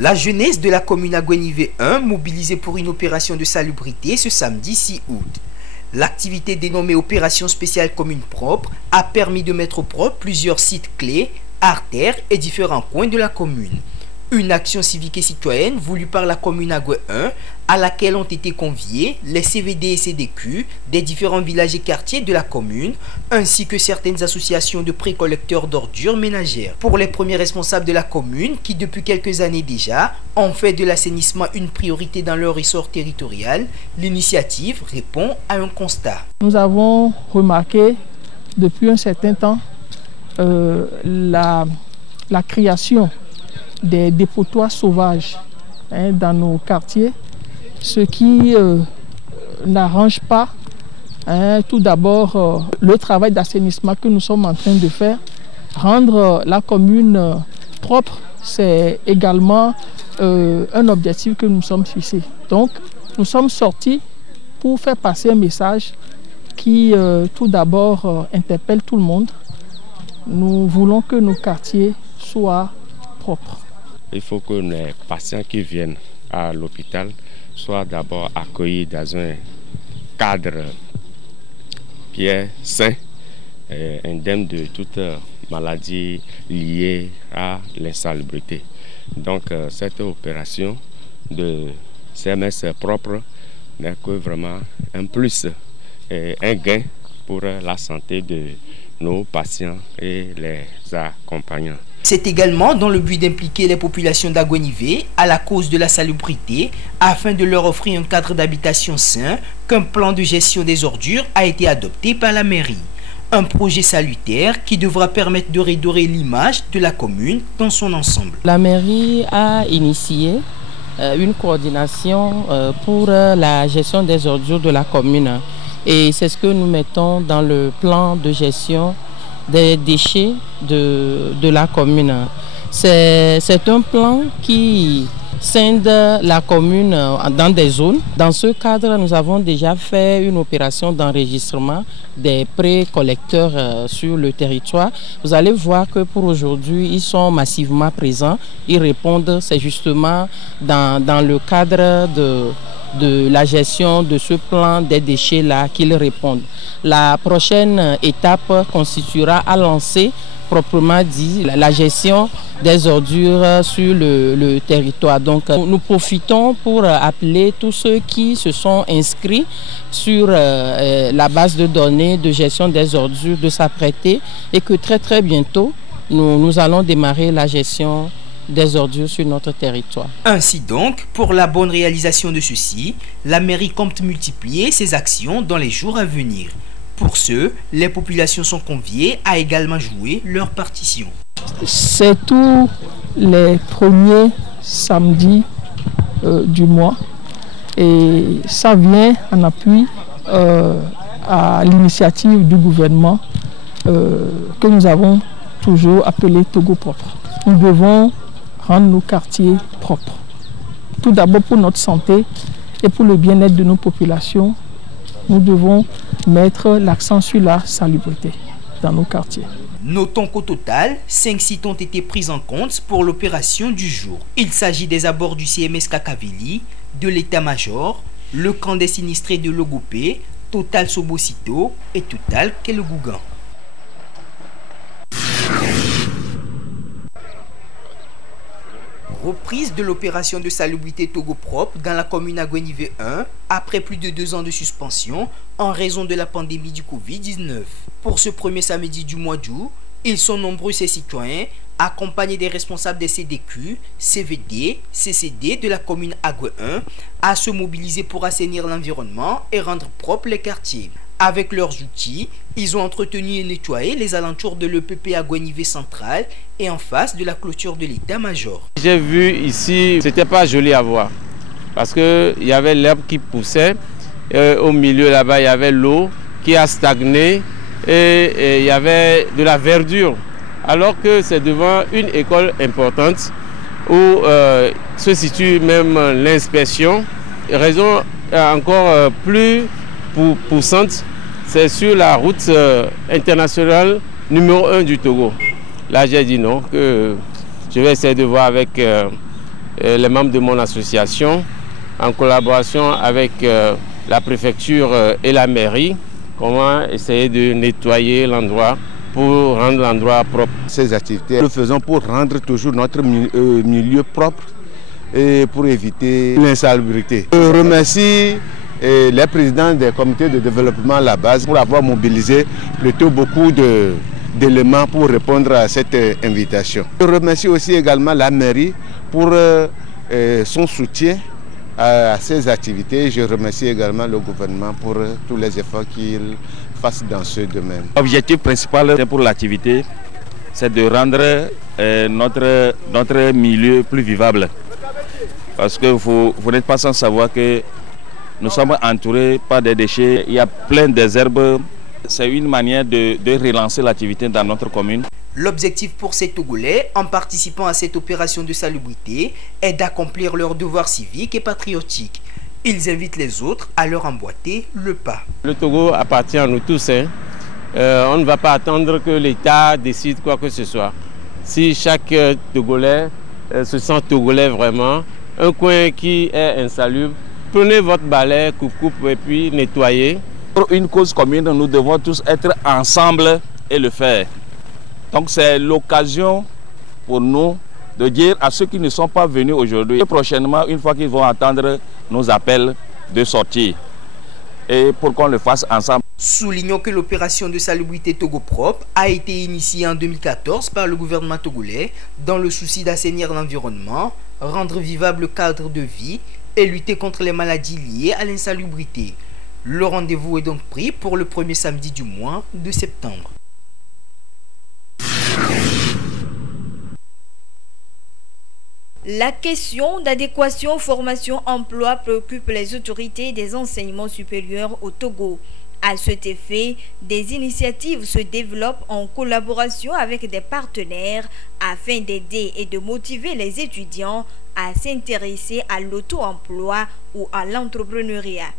La jeunesse de la commune Agwenivé 1 mobilisée pour une opération de salubrité ce samedi 6 août. L'activité dénommée Opération spéciale commune propre a permis de mettre au propre plusieurs sites clés, artères et différents coins de la commune. Une action civique et citoyenne voulue par la commune Agwe 1 à laquelle ont été conviés les CVD et CDQ des différents villages et quartiers de la commune ainsi que certaines associations de précollecteurs d'ordures ménagères. Pour les premiers responsables de la commune qui depuis quelques années déjà ont fait de l'assainissement une priorité dans leur ressort territorial, l'initiative répond à un constat. Nous avons remarqué depuis un certain temps la création des dépotoirs sauvages dans nos quartiers, ce qui n'arrange pas tout d'abord le travail d'assainissement que nous sommes en train de faire. Rendre la commune propre, c'est également un objectif que nous sommes fixés. Donc, nous sommes sortis pour faire passer un message qui tout d'abord interpelle tout le monde. Nous voulons que nos quartiers soient propres. Il faut que les patients qui viennent à l'hôpital soient d'abord accueillis dans un cadre qui est sain et indemne de toute maladie liée à l'insalubrité. Donc cette opération de CMS propre n'est que vraiment un plus et un gain pour la santé de nos patients et les accompagnants. C'est également dans le but d'impliquer les populations d'Agwenivé à la cause de la salubrité afin de leur offrir un cadre d'habitation sain qu'un plan de gestion des ordures a été adopté par la mairie. Un projet salutaire qui devra permettre de redorer l'image de la commune dans son ensemble. La mairie a initié une coordination pour la gestion des ordures de la commune et c'est ce que nous mettons dans le plan de gestion des déchets de la commune. C'est un plan qui scinde la commune dans des zones. Dans ce cadre, nous avons déjà fait une opération d'enregistrement des pré-collecteurs sur le territoire. Vous allez voir que pour aujourd'hui, ils sont massivement présents. Ils répondent, c'est justement dans le cadre de la gestion de ce plan des déchets-là qu'ils répondent. La prochaine étape constituera à lancer proprement dit la gestion des ordures sur le territoire. Donc nous profitons pour appeler tous ceux qui se sont inscrits sur la base de données de gestion des ordures de s'apprêter et que très bientôt nous allons démarrer la gestion des ordures sur notre territoire. Ainsi donc, pour la bonne réalisation de ceci, la mairie compte multiplier ses actions dans les jours à venir. Pour ce, les populations sont conviées à également jouer leur partition. C'est tous les premiers samedis du mois et ça vient en appui à l'initiative du gouvernement que nous avons toujours appelé Togo propre. Nous devons rendre nos quartiers propres. Tout d'abord pour notre santé et pour le bien-être de nos populations, nous devons mettre l'accent sur la salubrité dans nos quartiers. Notons qu'au total, 5 sites ont été pris en compte pour l'opération du jour. Il s'agit des abords du CMS Kakaveli, de l'état-major, le camp des sinistrés de Logopé, Total Sobosito et Total Kelegougan. Reprise de l'opération de salubrité Togo propre dans la commune Agwenivé 1 après plus de 2 ans de suspension en raison de la pandémie du Covid-19. Pour ce premier samedi du mois d'août, ils sont nombreux ces citoyens accompagnés des responsables des CDQ, CVD, CCD de la commune Agwe 1 à se mobiliser pour assainir l'environnement et rendre propres les quartiers. Avec leurs outils, ils ont entretenu et nettoyé les alentours de l'EPP Agwenivé central et en face de la clôture de l'état-major. J'ai vu ici, c'était pas joli à voir parce qu'il y avait l'herbe qui poussait. Au milieu là-bas, il y avait l'eau qui a stagné et il y avait de la verdure. Alors que c'est devant une école importante où se situe même l'inspection. Raison encore plus poussante, c'est sur la route internationale numéro 1 du Togo. Là, j'ai dit non, que je vais essayer de voir avec les membres de mon association, en collaboration avec la préfecture et la mairie, comment essayer de nettoyer l'endroit pour rendre l'endroit propre. Ces activités, nous le faisons pour rendre toujours notre milieu propre et pour éviter l'insalubrité. Je remercie les présidents des comités de développement à la base pour avoir mobilisé plutôt beaucoup d'éléments pour répondre à cette invitation. Je remercie aussi également la mairie pour son soutien à ces activités. Je remercie également le gouvernement pour tous les efforts qu'il fasse dans ce domaine. L'objectif principal pour l'activité, c'est de rendre notre milieu plus vivable. Parce que vous n'êtes pas sans savoir que nous sommes entourés par des déchets, il y a plein d'herbes. C'est une manière de relancer l'activité dans notre commune. L'objectif pour ces Togolais, en participant à cette opération de salubrité, est d'accomplir leurs devoirs civiques et patriotiques. Ils invitent les autres à leur emboîter le pas. Le Togo appartient à nous tous. On ne va pas attendre que l'État décide quoi que ce soit. Si chaque Togolais se sent Togolais vraiment, un coin qui est insalubre, prenez votre balai, coupe et puis nettoyez. Pour une cause commune, nous devons tous être ensemble et le faire. Donc c'est l'occasion pour nous de dire à ceux qui ne sont pas venus aujourd'hui, et prochainement, une fois qu'ils vont entendre nos appels, de sortir. Et pour qu'on le fasse ensemble. Soulignons que l'opération de salubrité Togo Propre a été initiée en 2014 par le gouvernement togolais dans le souci d'assainir l'environnement, rendre vivable le cadre de vie et lutter contre les maladies liées à l'insalubrité. Le rendez-vous est donc pris pour le premier samedi du mois de septembre. La question d'adéquation formation-emploi préoccupe les autorités des enseignements supérieurs au Togo. À cet effet, des initiatives se développent en collaboration avec des partenaires afin d'aider et de motiver les étudiants à s'intéresser à l'auto-emploi ou à l'entrepreneuriat.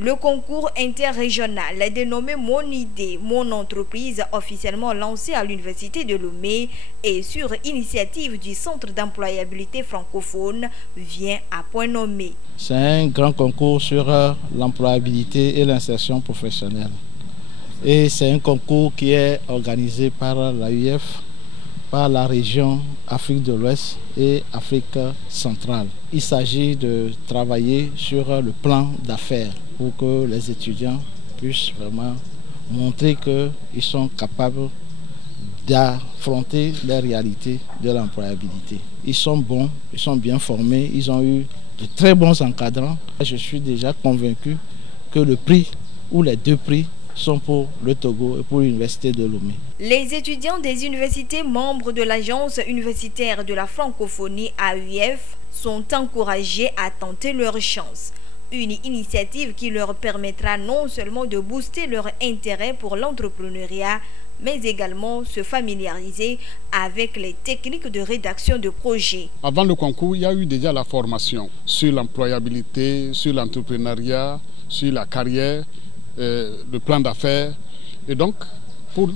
Le concours interrégional dénommé Mon idée, mon entreprise, officiellement lancé à l'université de Lomé et sur initiative du Centre d'employabilité francophone, vient à point nommé. C'est un grand concours sur l'employabilité et l'insertion professionnelle. Et c'est un concours qui est organisé par l'AUF, par la région Afrique de l'Ouest et Afrique centrale. Il s'agit de travailler sur le plan d'affaires pour que les étudiants puissent vraiment montrer qu'ils sont capables d'affronter les réalités de l'employabilité. Ils sont bons, ils sont bien formés, ils ont eu de très bons encadrants. Je suis déjà convaincu que le prix ou les deux prix sont pour le Togo et pour l'université de Lomé. Les étudiants des universités membres de l'Agence universitaire de la francophonie AUF sont encouragés à tenter leur chance. Une initiative qui leur permettra non seulement de booster leur intérêt pour l'entrepreneuriat, mais également se familiariser avec les techniques de rédaction de projets. Avant le concours, il y a eu déjà la formation sur l'employabilité, sur l'entrepreneuriat, sur la carrière, le plan d'affaires. Et donc, pour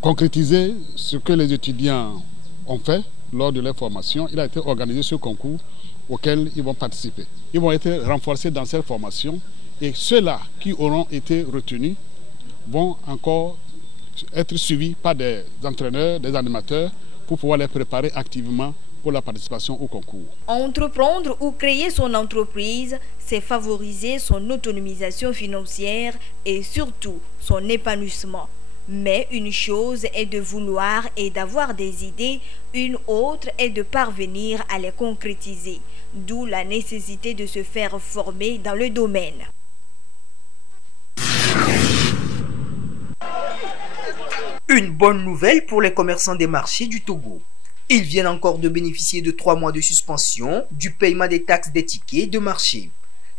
concrétiser ce que les étudiants ont fait lors de leur formation, il a été organisé ce concours auxquels ils vont participer. Ils vont être renforcés dans cette formation et ceux-là qui auront été retenus vont encore être suivis par des entraîneurs, des animateurs pour pouvoir les préparer activement pour la participation au concours. Entreprendre ou créer son entreprise, c'est favoriser son autonomisation financière et surtout son épanouissement. Mais une chose est de vouloir et d'avoir des idées, une autre est de parvenir à les concrétiser. D'où la nécessité de se faire former dans le domaine. Une bonne nouvelle pour les commerçants des marchés du Togo. Ils viennent encore de bénéficier de 3 mois de suspension du paiement des taxes des tickets de marché.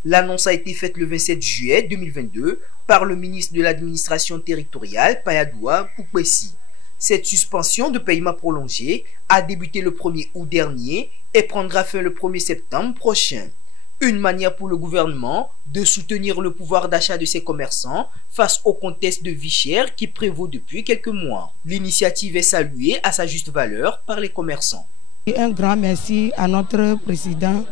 L'annonce a été faite le 27 juillet 2022 par le ministre de l'administration territoriale, Payadoua Poukwesi. Cette suspension de paiement prolongé a débuté le 1er août dernier et prendra fin le 1er septembre prochain. Une manière pour le gouvernement de soutenir le pouvoir d'achat de ses commerçants face au contexte de vie chère qui prévaut depuis quelques mois. L'initiative est saluée à sa juste valeur par les commerçants. Un grand merci à notre président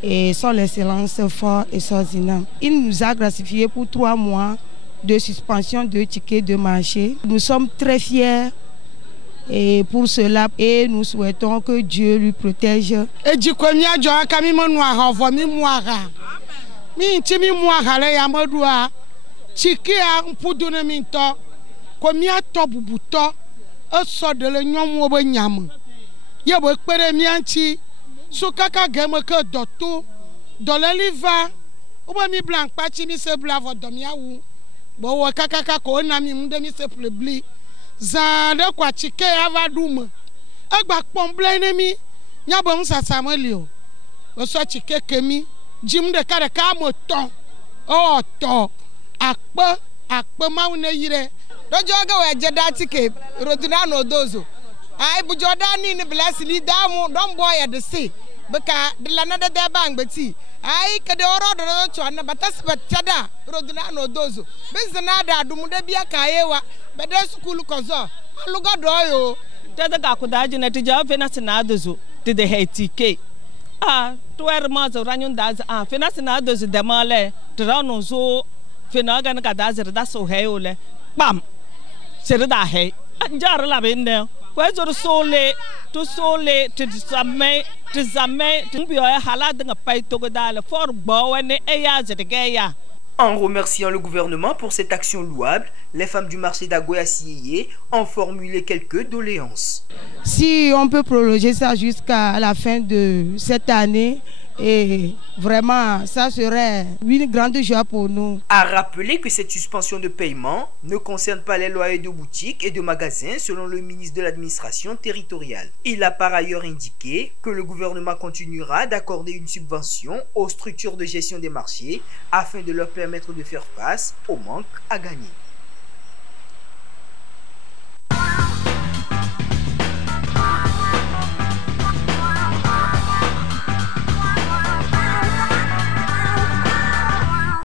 et son excellence Faure Essorzina. Il nous a gratifié pour 3 mois de suspension de tickets de marché. Nous sommes très fiers et pour cela et nous souhaitons que Dieu lui protège. Sukaka gemeke doto doleliva oba mi blanc pachi mi se blavo domiawu bo wa kaka ko na mi munde mi se plebli zande kwa chike avadum agba pomble ne mi nya bo msa samelio o so chike kemi jim de kare ka moton o to akpo ma une yire dojo ga we jeda tike rodina no dozo ai bu jordani ni bless li damu don boy at the sea beka de la nada de bang beti ai ka de oro do cho na batas batada rodina no dozo bizna da dum de bia kayewa be de school kozo aluga do yo te da ka kudaji na ti jawe na sina dozo te de hetike to er ma zo ranyun da fina sina dozo de male trano zo fina ga na ka da zira da so heyole bam sere da he njar la bende kwezor sole to sole to jamais bio hala de pay to godale for bo wene eya zedegeya. En remerciant le gouvernement pour cette action louable, les femmes du marché d'Agoya-Sieyé ont formulé quelques doléances. Si on peut prolonger ça jusqu'à la fin de cette année, et vraiment, ça serait une grande joie pour nous. À rappeler que cette suspension de paiement ne concerne pas les loyers de boutiques et de magasins selon le ministre de l'administration territoriale. Il a par ailleurs indiqué que le gouvernement continuera d'accorder une subvention aux structures de gestion des marchés afin de leur permettre de faire face au manque à gagner.